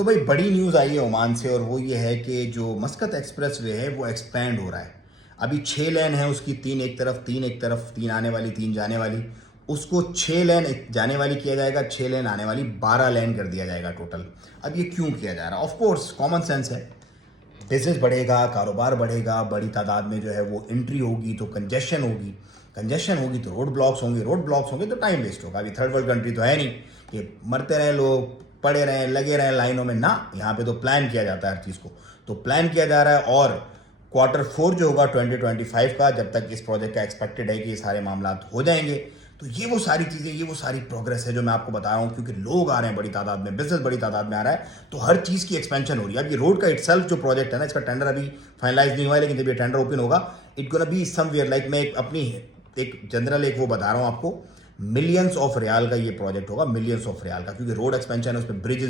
तो भाई बड़ी न्यूज़ आई है ओमान से और वो ये है कि जो मस्कत एक्सप्रेस वे है वो एक्सपैंड हो रहा है। अभी 6 लेन है उसकी, तीन एक तरफ, तीन आने वाली तीन जाने वाली। उसको 6 लेन जाने वाली किया जाएगा, 6 लेन आने वाली, 12 लेन कर दिया जाएगा टोटल। अब ये क्यों किया जा रहा है? ऑफ कोर्स कॉमन सेंस है। बिजनेस बढ़ेगा, कारोबार बढ़ेगा, बड़ी तादाद में जो है वो एंट्री होगी तो कंजेशन होगी, कंजेशन होगी तो रोड ब्लॉक्स होंगे, रोड ब्लॉक्स होंगे तो टाइम वेस्ट होगा। अभी थर्ड वर्ल्ड कंट्री तो है नहीं कि मरते रहे लोग, पड़े रहें, लगे रहें लाइनों में ना। यहाँ पे तो प्लान किया जाता है हर चीज़ को, तो प्लान किया जा रहा है। और Q4 जो होगा 2025 का, जब तक इस प्रोजेक्ट का एक्सपेक्टेड है कि ये सारे मामला हो जाएंगे, तो ये वो सारी चीज़ें, ये वो सारी प्रोग्रेस है जो मैं आपको बता रहा हूँ। क्योंकि लोग आ रहे हैं बड़ी तादाद में, बिजनेस बड़ी तादाद में आ रहा है, तो हर चीज़ की एक्सपेंशन हो रही है। अब ये रोड का इटसेल्फ जो प्रोजेक्ट है ना, इसका टेंडर अभी फाइनलाइज नहीं हुआ है, लेकिन जब ये टेंडर ओपन होगा, it gonna be somewhere like, मैं एक जनरल एक वो बता रहा हूँ आपको, मिलियंस ऑफ रियाल का ये प्रोजेक्ट होगा, मिलियंस ऑफ रियाल का, क्योंकि रोड एक्सपेंशन है, उस पर ब्रिज